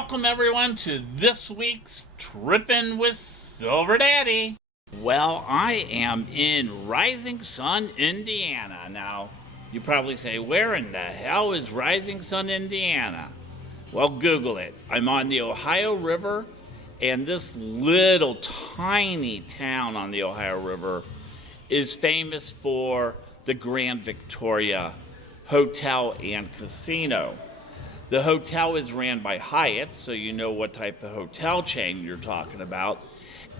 Welcome everyone to this week's Trippin' with Silver Daddy. Well, I am in Rising Sun, Indiana. Now, you probably say, where in the hell is Rising Sun, Indiana? Well, Google it. I'm on the Ohio River, and this little tiny town on the Ohio River is famous for the Grand Victoria Hotel and Casino. The hotel is ran by Hyatt, so you know what type of hotel chain you're talking about.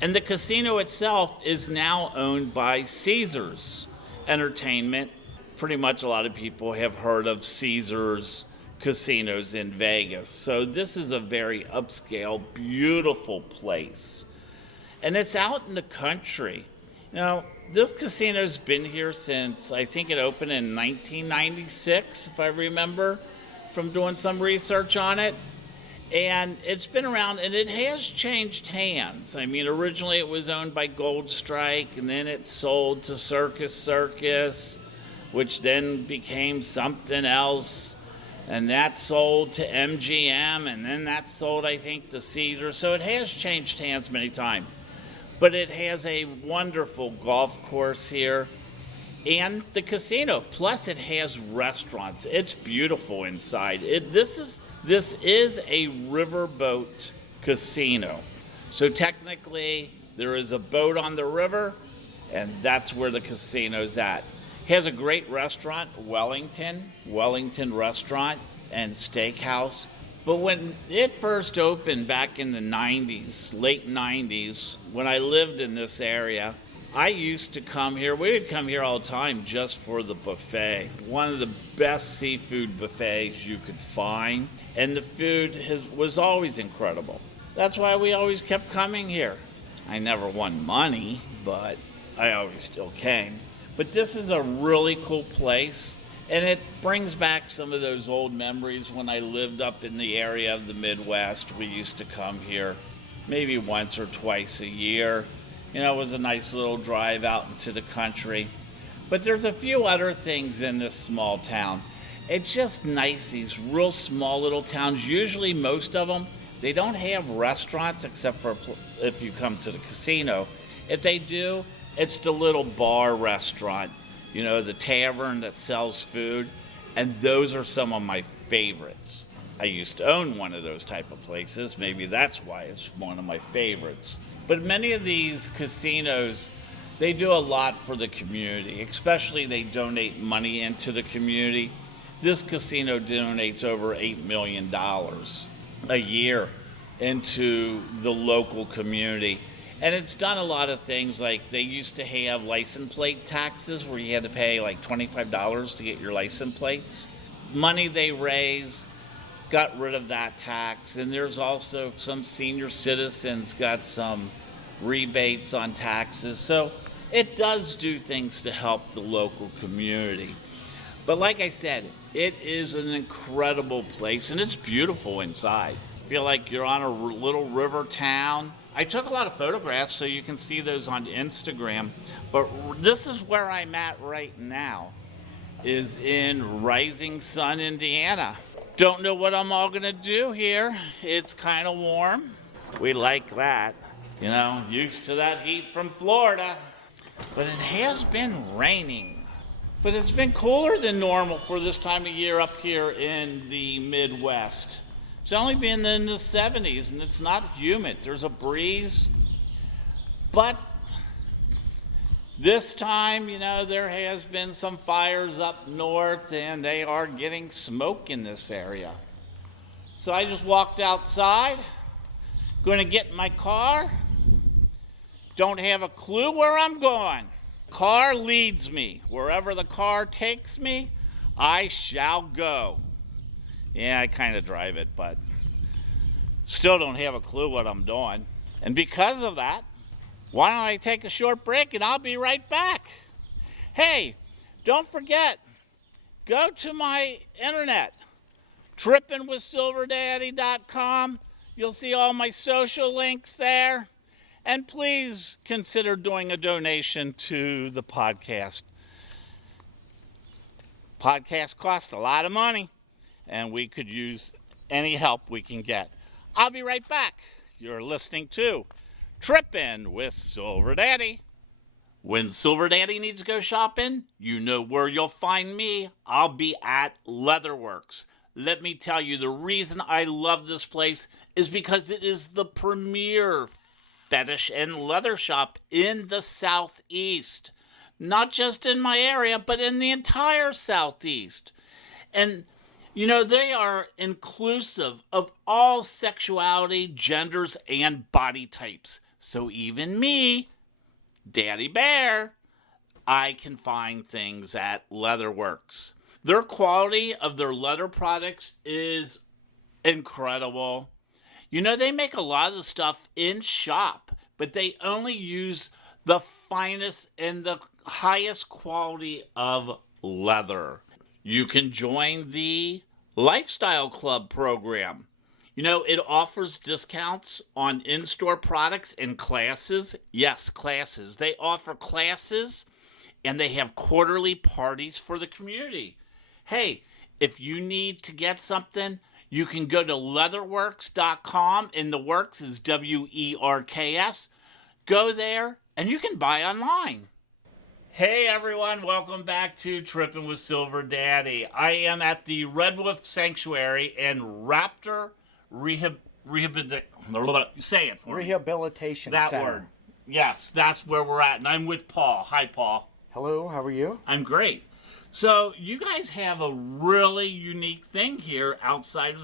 And the casino itself is now owned by Caesars Entertainment. Pretty much a lot of people have heard of Caesars casinos in Vegas. So this is a very upscale, beautiful place. And it's out in the country. Now, this casino's been here since, I think it opened in 1996, if I remember, from doing some research on it. And it's been around, and it has changed hands. I mean, originally it was owned by Gold Strike, and then it sold to Circus, which then became something else. And that sold to MGM, and then that sold, I think, to Caesar. So it has changed hands many times. But it has a wonderful golf course here and the casino. Plus, it has restaurants. It's beautiful inside. This is a riverboat casino. So technically, there is a boat on the river, and that's where the casino's at. It has a great restaurant, Wellington Restaurant and Steakhouse. But when it first opened back in the 90s, late 90s, when I lived in this area, I used to come here. We would come here all the time just for the buffet. One of the best seafood buffets you could find. And the food was always incredible. That's why we always kept coming here. I never won money, but I always still came. But this is a really cool place. And it brings back some of those old memories when I lived up in the area of the Midwest. We used to come here maybe once or twice a year. You know, it was a nice little drive out into the country. But there's a few other things in this small town. It's just nice, these real small little towns. Usually most of them, they don't have restaurants except for if you come to the casino. If they do, it's the little bar restaurant, you know, the tavern that sells food. And those are some of my favorites. I used to own one of those type of places. Maybe that's why it's one of my favorites. But many of these casinos, they do a lot for the community, especially they donate money into the community. This casino donates over $8 million a year into the local community. And it's done a lot of things, like they used to have license plate taxes where you had to pay like $25 to get your license plates. Money they raise got rid of that tax, and there's also some senior citizens got some rebates on taxes. So it does do things to help the local community. But like I said, it is an incredible place, and it's beautiful inside. I feel like you're on a little river town. I took a lot of photographs, so you can see those on Instagram. But this is where I'm at right now, is in Rising Sun, Indiana. Don't know what I'm all gonna do here. It's kind of warm. We like that. You know, used to that heat from Florida. But it has been raining. But it's been cooler than normal for this time of year up here in the Midwest. It's only been in the 70s, and it's not humid. There's a breeze. But this time, you know, there has been some fires up north, and they are getting smoke in this area. So I just walked outside, going to get in my car. Don't have a clue where I'm going. Car leads me. Wherever the car takes me, I shall go. Yeah, I kind of drive it, but still don't have a clue what I'm doing. And because of that, why don't I take a short break and I'll be right back. Hey, don't forget, go to my internet, trippinwithsilverdaddy.com. You'll see all my social links there. And please consider doing a donation to the podcast. Podcasts cost a lot of money, and we could use any help we can get. I'll be right back. You're listening to Trippin' with Silver Daddy. When Silver Daddy needs to go shopping, you know where you'll find me. I'll be at Leatherworks. Let me tell you, the reason I love this place is because it is the premier fetish and leather shop in the Southeast. Not just in my area, but in the entire Southeast. And they are inclusive of all sexuality, genders, and body types. So even me, Daddy Bear, I can find things at Leatherworks. Their quality of their leather products is incredible. They make a lot of the stuff in shop, but they only use the finest and the highest quality of leather. You can join the Lifestyle Club program. It offers discounts on in-store products and classes. Yes, classes. They offer classes and they have quarterly parties for the community. Hey, if you need to get something, you can go to leatherworks.com, and the works is WERKS. Go there and you can buy online. Hey everyone, welcome back to Trippin' with Silver Daddy. I am at the Red Wolf Sanctuary and Raptor say it for Rehabilitation me. That Center. word. Yes, that's where we're at, and I'm with Paul. Hi, Paul. Hello, how are you? I'm great. So you guys have a really unique thing here outside of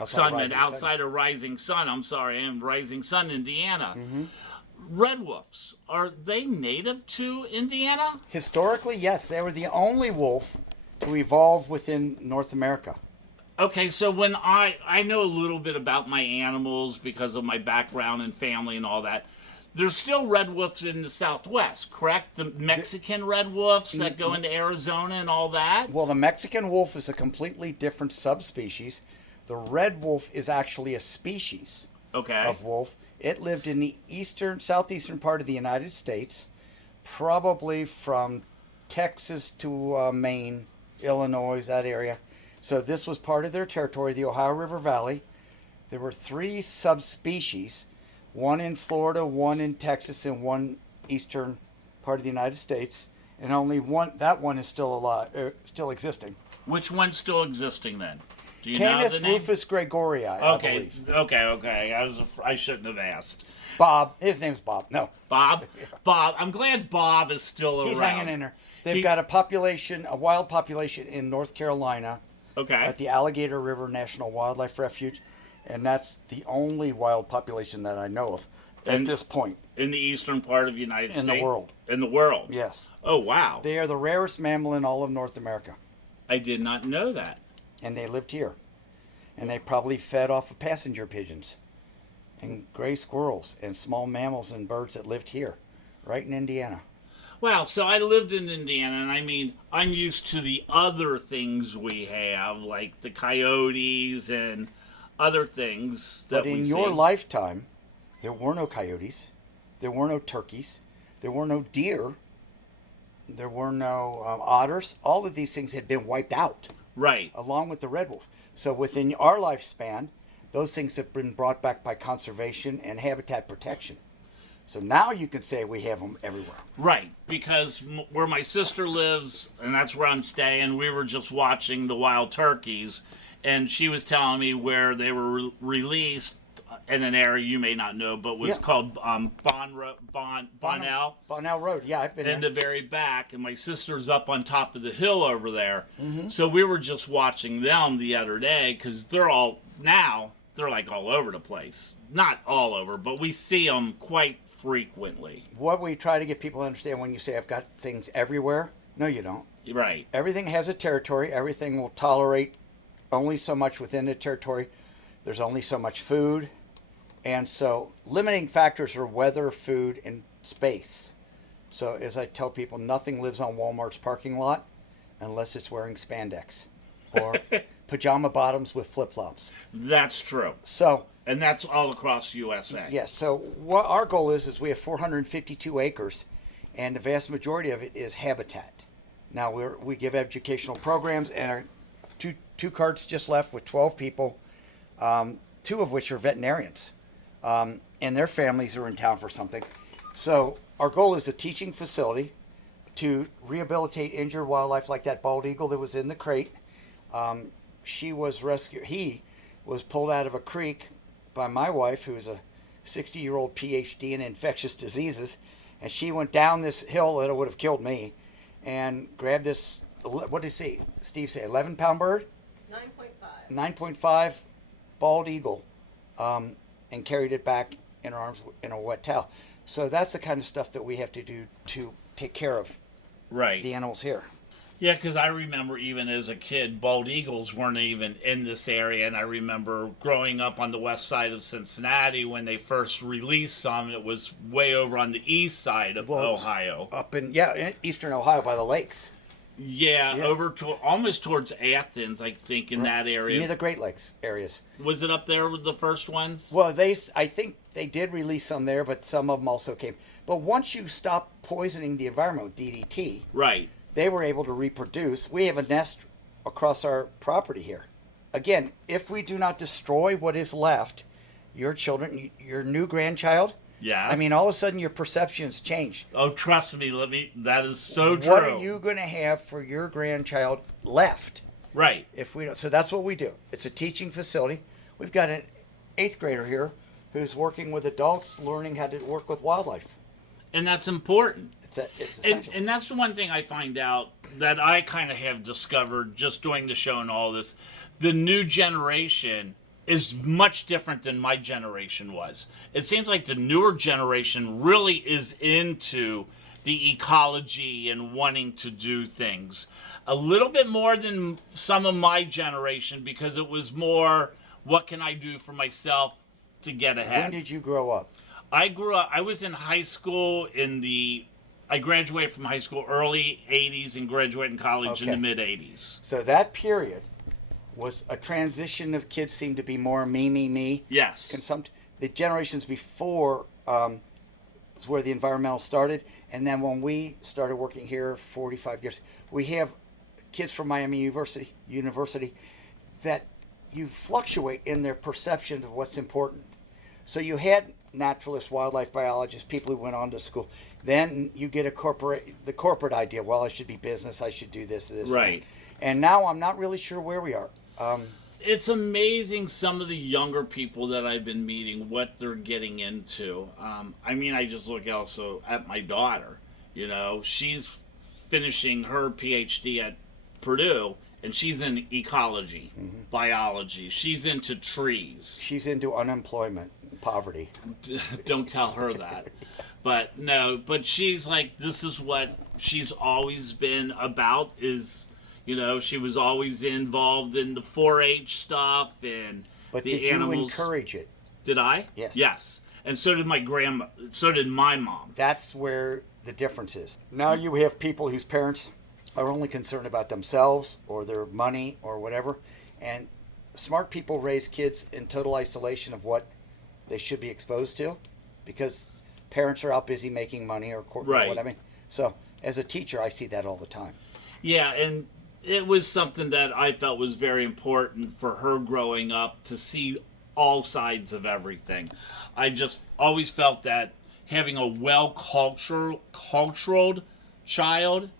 outside of Rising Sun. I'm sorry, I'm Rising Sun, Indiana. Mm-hmm. Red wolves, are they native to Indiana? Historically, yes. They were the only wolf to evolve within North America. Okay, so when I know a little bit about my animals because of my background and family and all that, there's still red wolves in the Southwest, correct? The Mexican red wolves that go into Arizona and all that? Well, the Mexican wolf is a completely different subspecies. The red wolf is actually a species of wolf. It lived in the southeastern part of the United States, probably from Texas to Maine, Illinois, that area. So this was part of their territory, the Ohio River Valley. There were 3 subspecies, one in Florida, one in Texas, and one eastern part of the United States. And only that one is still alive, still existing. Which one's still existing then? Do you Canis know the name? rufus gregorii, I believe. Okay. I shouldn't have asked. Bob. His name's Bob. No. Bob? Bob. I'm glad Bob is still around. He's hanging in there. They've got a wild population in North Carolina. Okay. At the Alligator River National Wildlife Refuge. And that's the only wild population that I know of at this point. In the eastern part of the United States? In the world. In the world? Yes. Oh, wow. They are the rarest mammal in all of North America. I did not know that. And they lived here. And they probably fed off of passenger pigeons and gray squirrels and small mammals and birds that lived here, right in Indiana. Wow, so I lived in Indiana, and I mean, I'm used to the other things we have, like the coyotes and other things that we see. But in your lifetime, there were no coyotes, there were no turkeys, there were no deer, there were no otters. All of these things had been wiped out. Right. Along with the red wolf. So within our lifespan, those things have been brought back by conservation and habitat protection. So now you can say we have them everywhere. Right, because where my sister lives, and that's where I'm staying, we were just watching the wild turkeys, and she was telling me where they were released in an area you may not know, but was called Bonnell. Bonnell Road, yeah, I've been in there. the very back, and my sister's up on top of the hill over there. Mm-hmm. So we were just watching them the other day, because they're like all over the place. Not all over, but we see them quite frequently. What we try to get people to understand when you say I've got things everywhere, no you don't. Right. Everything has a territory. Everything will tolerate only so much within the territory. There's only so much food. And so limiting factors are weather, food, and space. So as I tell people, nothing lives on Walmart's parking lot unless it's wearing spandex or pajama bottoms with flip-flops. That's true. So, and that's all across USA. Yes. So what our goal is we have 452 acres, and the vast majority of it is habitat. Now we give educational programs, and our two carts just left with 12 people. two of which are veterinarians, and their families are in town for something. So our goal is a teaching facility to rehabilitate injured wildlife like that bald eagle that was in the crate. He was pulled out of a creek by my wife, who's a 60-year-old PhD in infectious diseases, and she went down this hill that would have killed me and grabbed this, what did Steve say, 11-pound bird? 9.5. 9.5 bald eagle, and carried it back in her arms in a wet towel. So that's the kind of stuff that we have to do to take care of the animals here. Yeah, because I remember even as a kid, bald eagles weren't even in this area. And I remember growing up on the west side of Cincinnati when they first released some. It was way over on the east side of Ohio. Up in eastern Ohio by the lakes. Yeah, over to almost towards Athens, I think, in that area. Near the Great Lakes areas. Was it up there with the first ones? Well, I think they did release some there, but some of them also came. But once you stop poisoning the environment with DDT, they were able to reproduce. We have a nest across our property here. Again, if we do not destroy what is left, your children, your new grandchild, I mean, all of a sudden your perceptions change. Oh, trust me, that is so true. What are you going to have for your grandchild left? Right. If we don't, so that's what we do. It's a teaching facility. We've got an 8th grader here who's working with adults, learning how to work with wildlife. And that's important. It's essential. And that's the one thing I find out that I kind of have discovered just doing the show and all this. The new generation is much different than my generation was. It seems like the newer generation really is into the ecology and wanting to do things a little bit more than some of my generation, because it was more, what can I do for myself to get ahead? When did you grow up? I was in high school I graduated from high school early 80s and graduated in college in the mid 80s. So that period was a transition of kids seemed to be more me. Yes. The generations before was where the environmental started. And then when we started working here 45 years, we have kids from Miami University that you fluctuate in their perception of what's important. So you had naturalists, wildlife biologists, people who went on to school. Then you get the corporate idea. Well, I should be business. I should do this. Right. And now I'm not really sure where we are. It's amazing some of the younger people that I've been meeting, what they're getting into. I mean, I just look also at my daughter. You know, she's finishing her PhD at Purdue, and she's in ecology, biology. She's into trees. She's into unemployment, poverty. Don't tell her that. But she's like, this is what she's always been about is, you know, she was always involved in the 4-H stuff and but the did animals. You encourage it? Did I? Yes. Yes. And so did my grandma. So did my mom. That's where the difference is. Now you have people whose parents are only concerned about themselves or their money or whatever. And smart people raise kids in total isolation of what they should be exposed to because parents are out busy making money or what I mean. So as a teacher, I see that all the time. Yeah, and it was something that I felt was very important for her growing up to see all sides of everything. I just always felt that having a cultural child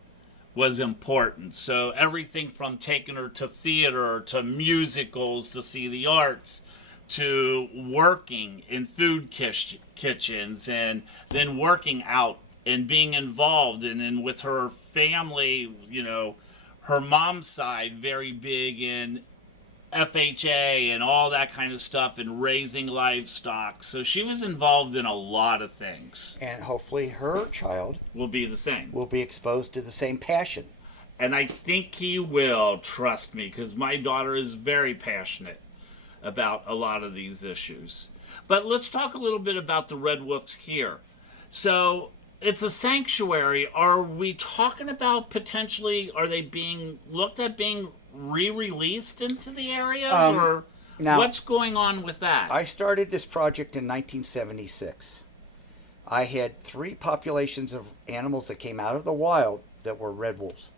was important. So everything from taking her to theater, to musicals, to see the arts, to working in food kitchens, and then working out and being involved, and then with her family, you know, her mom's side very big in FHA and all that kind of stuff and raising livestock. So she was involved in a lot of things. And hopefully her child will be the same. Will be exposed to the same passion. And I think he will, trust me, because my daughter is very passionate about a lot of these issues. But let's talk a little bit about the red wolves here. So it's a sanctuary. Are we talking about potentially, are they being looked at being re-released into the areas, or now, what's going on with that? I started this project in 1976. I had 3 populations of animals that came out of the wild that were red wolves.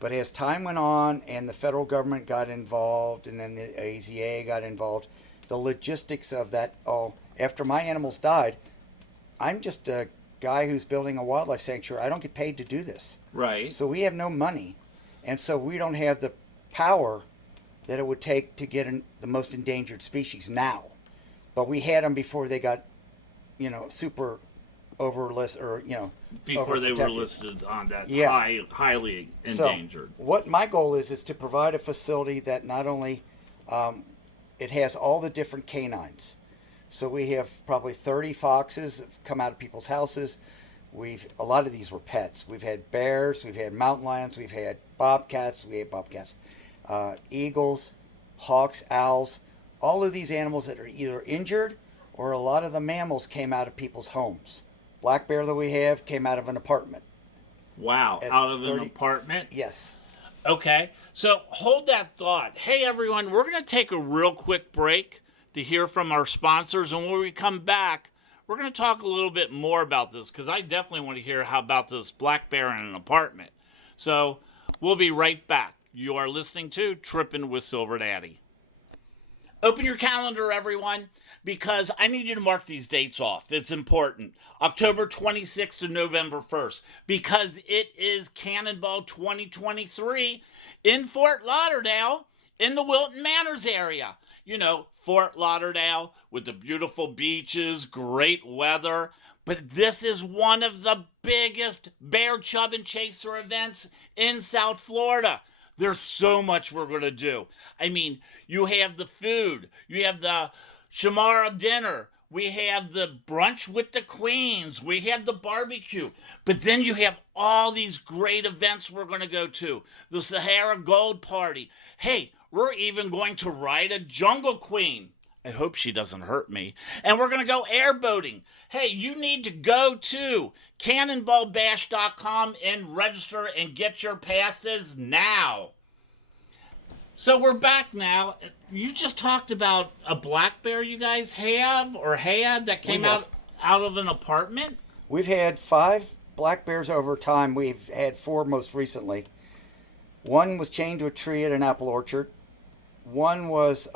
But as time went on and the federal government got involved and then the AZA got involved, the logistics of that. Oh, after my animals died, I'm just a guy who's building a wildlife sanctuary. I don't get paid to do this. Right. So we have no money, and so we don't have the power that it would take to get the most endangered species now. But we had them before they got, super overlist or before they were listed on that highly endangered. So what my goal is to provide a facility that not only it has all the different canines. So we have probably 30 foxes come out of people's houses. A lot of these were pets. We've had bears, we've had mountain lions, we've had bobcats, eagles, hawks, owls. All of these animals that are either injured or a lot of the mammals came out of people's homes. Black bear that we have came out of an apartment. Wow, out of an apartment? Yes. Okay, so hold that thought. Hey, everyone, we're going to take a real quick break to hear from our sponsors, and when we come back, we're going to talk a little bit more about this, because I definitely want to hear how about this black bear in an apartment. So we'll be right back. You are listening to Trippin' with Silver Daddy. Open your calendar, everyone, because I need you to mark these dates off. It's important. October 26th to November 1st, because it is Cannonball 2023 in Fort Lauderdale in the Wilton Manors area. Fort Lauderdale with the beautiful beaches, great weather. But this is one of the biggest bear, chub, and chaser events in South Florida. There's so much we're going to do. I mean, you have the food. You have the Shamara dinner. We have the brunch with the queens. We have the barbecue. But then you have all these great events we're going to go to. The Sahara Gold Party. Hey, we're even going to ride a jungle queen. I hope she doesn't hurt me. And we're going to go airboating. Hey, you need to go to cannonballbash.com and register and get your passes now. So we're back now. You just talked about a black bear you guys have or had that came out of an apartment? We've had 5 black bears over time. We've had 4 most recently. One was chained to a tree at an apple orchard. One was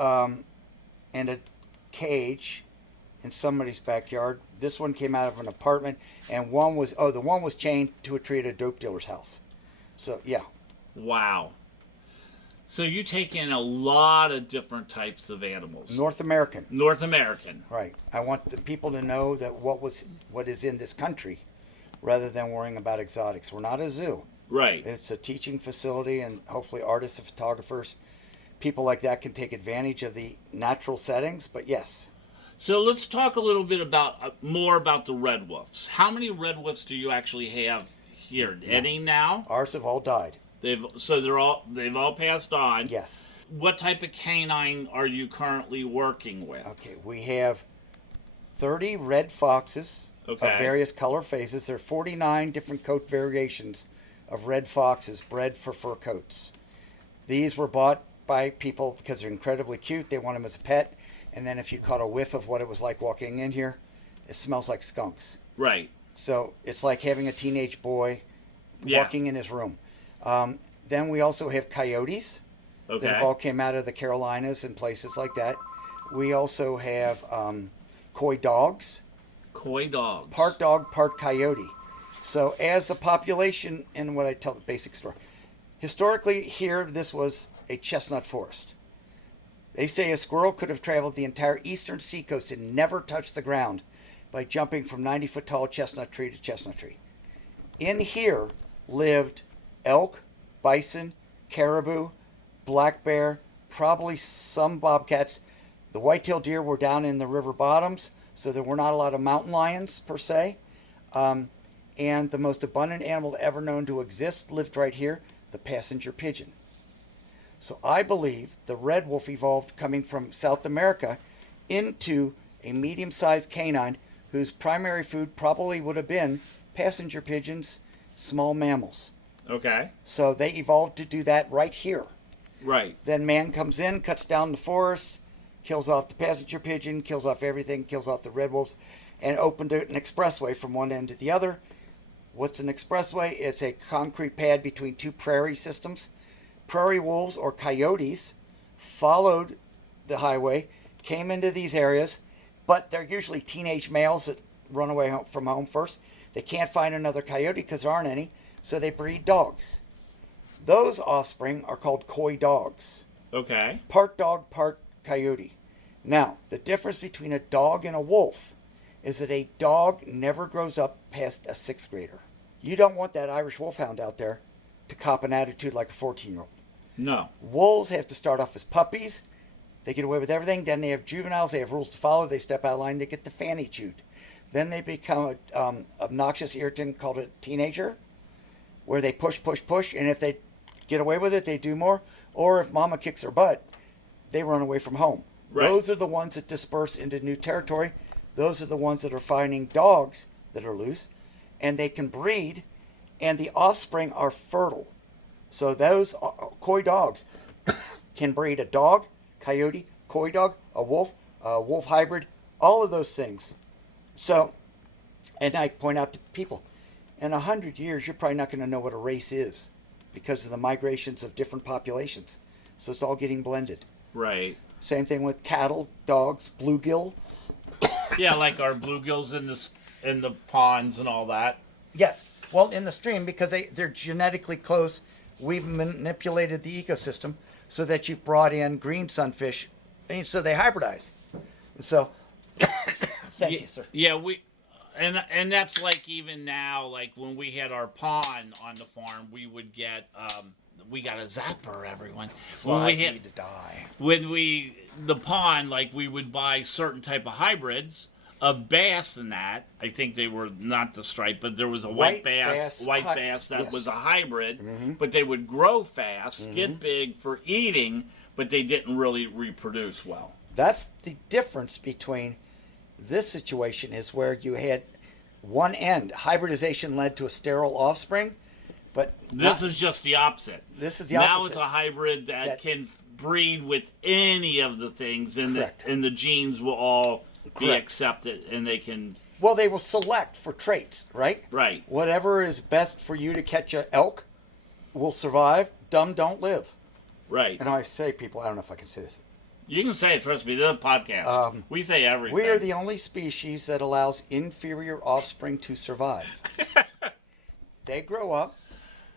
in a cage in somebody's backyard. This one came out of an apartment, and the one was chained to a tree at a dope dealer's house. So yeah. Wow. So you take in a lot of different types of animals. North American. Right. I want the people to know that what is in this country, rather than worrying about exotics. We're not a zoo. Right. It's a teaching facility, and hopefully artists and photographers, people like that, can take advantage of the natural settings. But yes. So let's talk a little bit more about the red wolves. How many red wolves do you actually have here? Any now? Ours have all died. They've all passed on. Yes. What type of canine are you currently working with? Okay, we have 30 red foxes of various color phases. There are 49 different coat variations of red foxes bred for fur coats. These were bought by people because they're incredibly cute. They want them as a pet. And then if you caught a whiff of what it was like walking in here, it smells like skunks. Right. So it's like having a teenage boy walking in his room. Then we also have coyotes that all came out of the Carolinas and places like that. We also have coy dogs. Coy dogs. Part dog, part coyote. So as the population, and what I tell the basic story, historically here this was a chestnut forest. They say a squirrel could have traveled the entire eastern seacoast and never touched the ground by jumping from 90-foot tall chestnut tree to chestnut tree. In here lived elk, bison, caribou, black bear, probably some bobcats. The white-tailed deer were down in the river bottoms, so there were not a lot of mountain lions per se. And the most abundant animal ever known to exist lived right here, the passenger pigeon. So I believe the red wolf evolved coming from South America into a medium-sized canine whose primary food probably would have been passenger pigeons, small mammals. Okay. So they evolved to do that right here. Right. Then man comes in, cuts down the forest, kills off the passenger pigeon, kills off everything, kills off the red wolves, and opened an expressway from one end to the other. What's an expressway? It's a concrete pad between 2 prairie systems. Prairie wolves or coyotes followed the highway, came into these areas, but they're usually teenage males that run away from home first. They can't find another coyote because there aren't any, so they breed dogs. Those offspring are called coy dogs. Okay. Part dog, part coyote. Now, the difference between a dog and a wolf is that a dog never grows up past a 6th grader. You don't want that Irish wolfhound out there to cop an attitude like a 14-year-old. No. Wolves have to start off as puppies. They get away with everything. Then they have juveniles. They have rules to follow. They step out of line. They get the fanny chewed. Then they become an obnoxious irritant called a teenager, where they push. And if they get away with it, they do more. Or if mama kicks their butt, they run away from home. Right. Those are the ones that disperse into new territory. Those are the ones that are finding dogs that are loose, and they can breed, and the offspring are fertile. So those coy dogs can breed a dog, coyote, coy dog, a wolf hybrid, all of those things. So, and I point out to people, in 100 years, you're probably not going to know what a race is because of the migrations of different populations. So it's all getting blended. Right. Same thing with cattle, dogs, bluegill. Yeah, like our bluegills in the ponds and all that. Yes. Well, in the stream, because they're genetically close, we've manipulated the ecosystem so that you've brought in green sunfish, and so they hybridize. So, thank you, sir. Yeah, and that's like even now, like when we had our pond on the farm, we would get we got a zapper, everyone. When we need to die. When the pond, like we would buy certain type of hybrids of bass and that. I think they were not the stripe, but there was a white bass that was a hybrid, but they would grow fast, get big for eating, but they didn't really reproduce well. That's the difference between this situation is where you had one end. Hybridization led to a sterile offspring, but this is just the opposite. This is the opposite. Now it's a hybrid that can breed with any of the things, and the genes will all be accepted, and they can... Well, they will select for traits, right? Right. Whatever is best for you to catch an elk will survive. Dumb don't live. Right. And I say, people, I don't know if I can say this. You can say it, trust me, they're a podcast. We say everything. We are the only species that allows inferior offspring to survive. They grow up,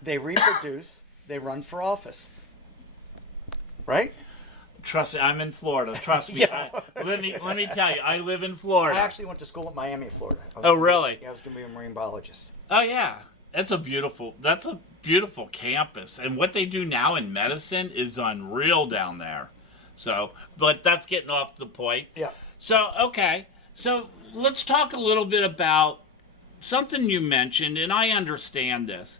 they reproduce, they run for office. Right? Trust me, I'm in Florida. Trust me. Yeah. Let me tell you, I live in Florida. I actually went to school at Miami, Florida. Oh, really? I was going to be a marine biologist. Oh, yeah. That's a beautiful campus. And what they do now in medicine is unreal down there. So, but that's getting off the point. Yeah. So, okay. So, let's talk a little bit about something you mentioned, and I understand this.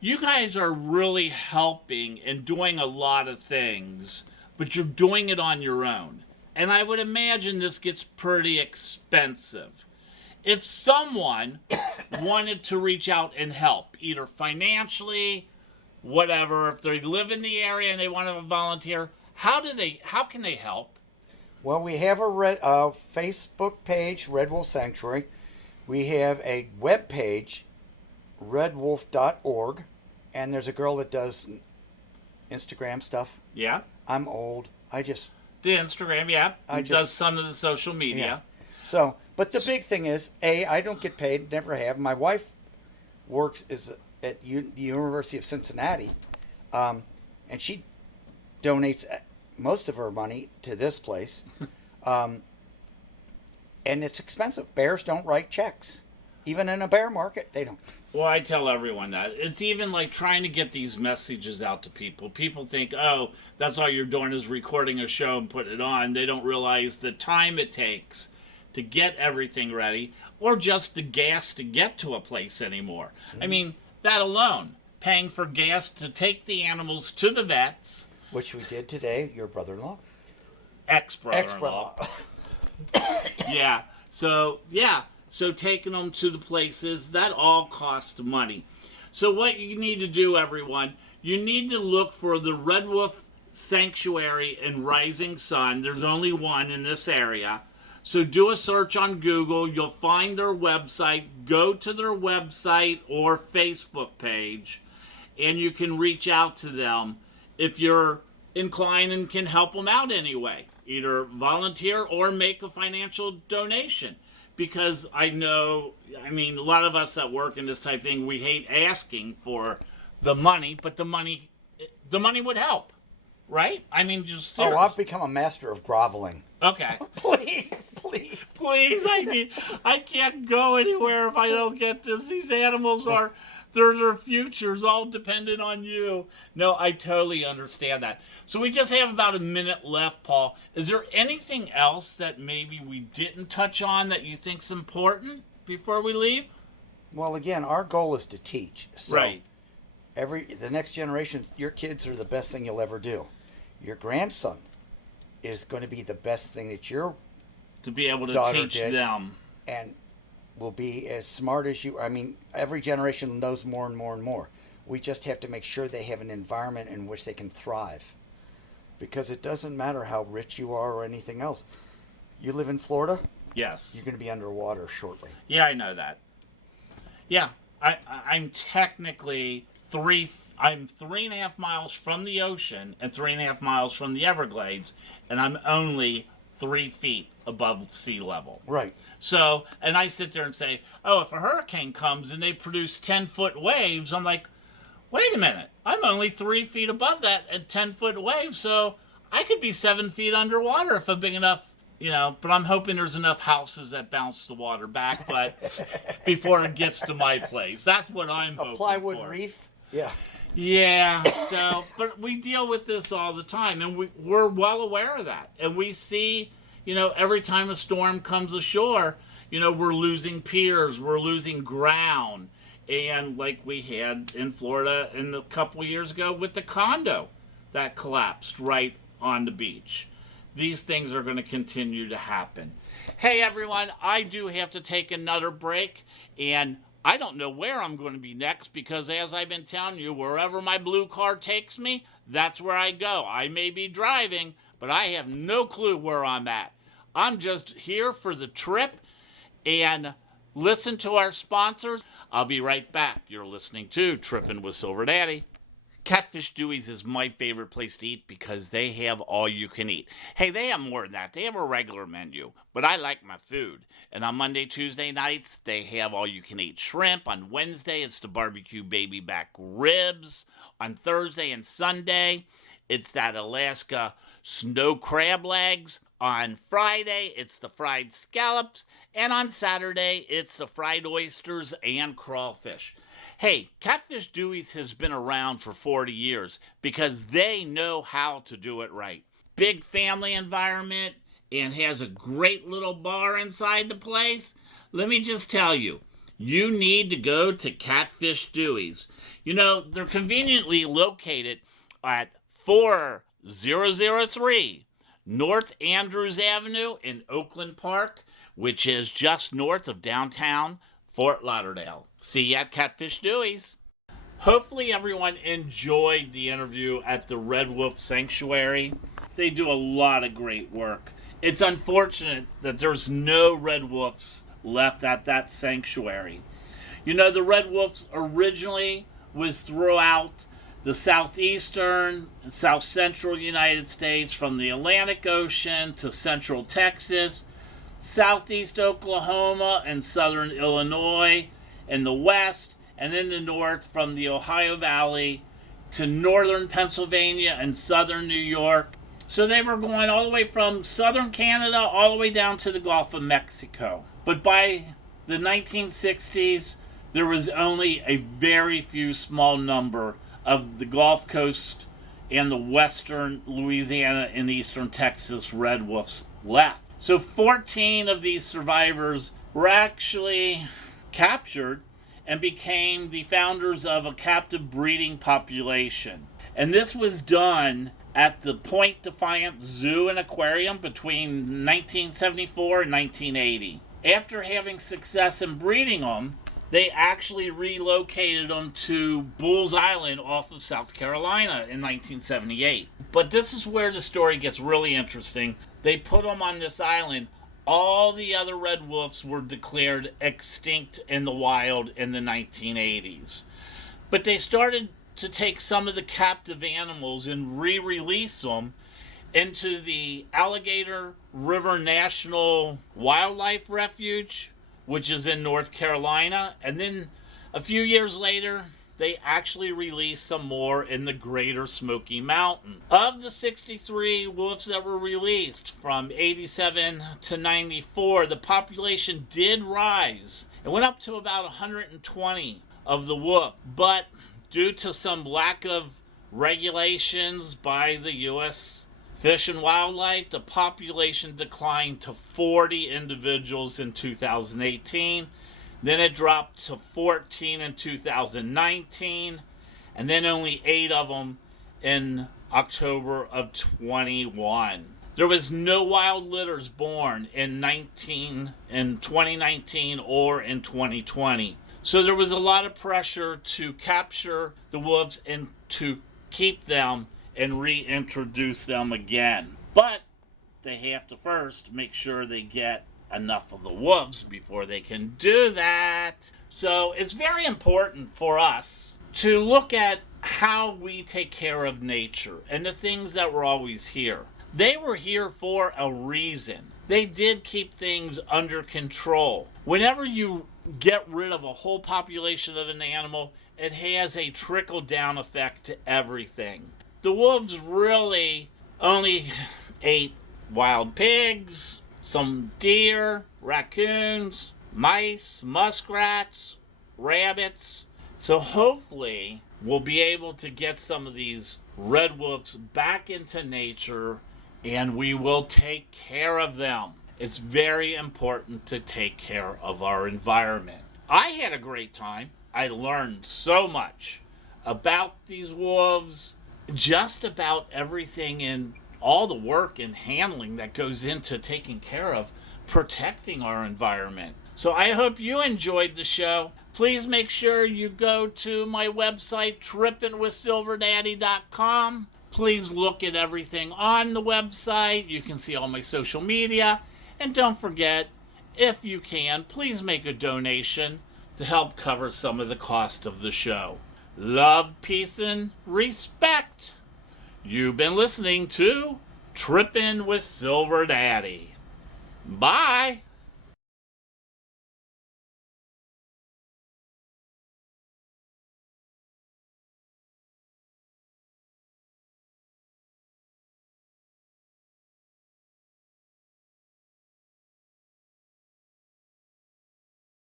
You guys are really helping and doing a lot of things, but you're doing it on your own. And I would imagine this gets pretty expensive. If someone wanted to reach out and help, either financially, whatever, if they live in the area and they want to volunteer, how can they help? Well, we have a Facebook page, Red Wolf Sanctuary. We have a web page, redwolf.org, and there's a girl that does Instagram stuff. Yeah. I'm old. The Instagram, yeah. Does some of the social media. Yeah. So, but the big thing is, I don't get paid, never have. My wife works at the University of Cincinnati, and she donates most of her money to this place. And it's expensive. Bears don't write checks. Even in a bear market, they don't. Well, I tell everyone that. It's even like trying to get these messages out to people. People think, oh, that's all you're doing is recording a show and putting it on. They don't realize the time it takes to get everything ready, or just the gas to get to a place anymore. Mm-hmm. I mean, that alone, paying for gas to take the animals to the vets. Which we did today, your brother-in-law. Ex-brother-in-law. Yeah. So taking them to the places, that all costs money. So what you need to do, everyone, you need to look for the Red Wolf Sanctuary in Rising Sun. There's only one in this area. So do a search on Google. You'll find their website. Go to their website or Facebook page, and you can reach out to them. If you're inclined and can help them out anyway. Either volunteer or make a financial donation. Because I know, I mean, a lot of us that work in this type of thing, we hate asking for the money, but the money would help, right? I mean, just serious. Oh, I've become a master of groveling. Okay. Please. Please, I can't go anywhere if I don't get this. These animals are, their futures all dependent on you. No, I totally understand that. So we just have about a minute left, Paul. Is there anything else that maybe we didn't touch on that you think's important before we leave? Well, again, our goal is to teach. So right. The next generation, your kids are the best thing you'll ever do. Your grandson is going to be the best thing that your to be able to teach them, and will be as smart as you. I mean, every generation knows more and more and more. We just have to make sure they have an environment in which they can thrive, because it doesn't matter how rich you are or anything else. You live in Florida? Yes. You're going to be underwater shortly. Yeah, I know that. Yeah, I'm technically I'm 3.5 miles from the ocean and 3.5 miles from the Everglades, and I'm only 3 feet above sea level. Right. So, and I sit there and say, oh, if a hurricane comes and they produce 10-foot waves, I'm like, wait a minute, I'm only 3 feet above that at 10-foot waves, so I could be 7 feet underwater if I'm big enough, but I'm hoping there's enough houses that bounce the water back, but before it gets to my place. That's what I'm hoping for. A plywood for. reef? Yeah. Yeah, so, but we deal with this all the time, and we're well aware of that. And we see, every time a storm comes ashore, we're losing piers, we're losing ground. And like we had in Florida a couple of years ago with the condo that collapsed right on the beach. These things are going to continue to happen. Hey, everyone, I do have to take another break, and I don't know where I'm going to be next because, as I've been telling you, wherever my blue car takes me, that's where I go. I may be driving, but I have no clue where I'm at. I'm just here for the trip and listen to our sponsors. I'll be right back. You're listening to Trippin' with Silver Daddy. Catfish Dewey's is my favorite place to eat because they have all you can eat. Hey, they have more than that. They have a regular menu, but I like my food. And on Monday, Tuesday nights, they have all you can eat shrimp. On Wednesday, it's the barbecue baby back ribs. On Thursday and Sunday, it's that Alaska snow crab legs. On Friday, it's the fried scallops. And on Saturday, it's the fried oysters and crawfish. Hey, Catfish Dewey's has been around for 40 years because they know how to do it right. Big family environment and has a great little bar inside the place. Let me just tell you, you need to go to Catfish Dewey's. They're conveniently located at 4003 North Andrews Avenue in Oakland Park, which is just north of downtown Fort Lauderdale. See you at Catfish Dewey's. Hopefully everyone enjoyed the interview at the Red Wolf Sanctuary. They do a lot of great work. It's unfortunate that there's no red wolves left at that sanctuary. The red wolves originally was throughout the southeastern and south central United States, from the Atlantic Ocean to central Texas, southeast Oklahoma and southern Illinois, in the west, and in the north from the Ohio Valley to northern Pennsylvania and southern New York. So they were going all the way from southern Canada all the way down to the Gulf of Mexico. But by the 1960s, there was only a very few small number of the Gulf Coast and the western Louisiana and eastern Texas red wolves left. So 14 of these survivors were actually captured and became the founders of a captive breeding population. And this was done at the Point Defiant Zoo and Aquarium between 1974 and 1980. After having success in breeding them, they actually relocated them to Bulls Island off of South Carolina in 1978. But this is where the story gets really interesting. They put them on this island. All the other red wolves were declared extinct in the wild in the 1980s. But they started to take some of the captive animals and re-release them into the Alligator River National Wildlife Refuge, which is in North Carolina. And then a few years later, they actually released some more in the Greater Smoky Mountain. Of the 63 wolves that were released from 87 to 94, the population did rise. It went up to about 120 of the wolf, but due to some lack of regulations by the U.S. Fish and Wildlife, the population declined to 40 individuals in 2018. Then it dropped to 14 in 2019, and then only 8 of them in October of 21. There was no wild litters born in 2019 or in 2020. So there was a lot of pressure to capture the wolves and to keep them and reintroduce them again. But they have to first make sure they get enough of the wolves before they can do that. So it's very important for us to look at how we take care of nature and the things that were always here. They were here for a reason. They did keep things under control. Whenever you get rid of a whole population of an animal, it has a trickle-down effect to everything. The wolves really only ate wild pigs, some deer, raccoons, mice, muskrats, rabbits. So hopefully we'll be able to get some of these red wolves back into nature, and we will take care of them. It's very important to take care of our environment. I had a great time. I learned so much about these wolves, just about everything in all the work and handling that goes into taking care of protecting our environment. So I hope you enjoyed the show. Please make sure you go to my website, trippinwithsilverdaddy.com. Please look at everything on the website. You can see all my social media. And don't forget, if you can, please make a donation to help cover some of the cost of the show. Love, peace, and respect. You've been listening to Trippin' with Silver Daddy. Bye.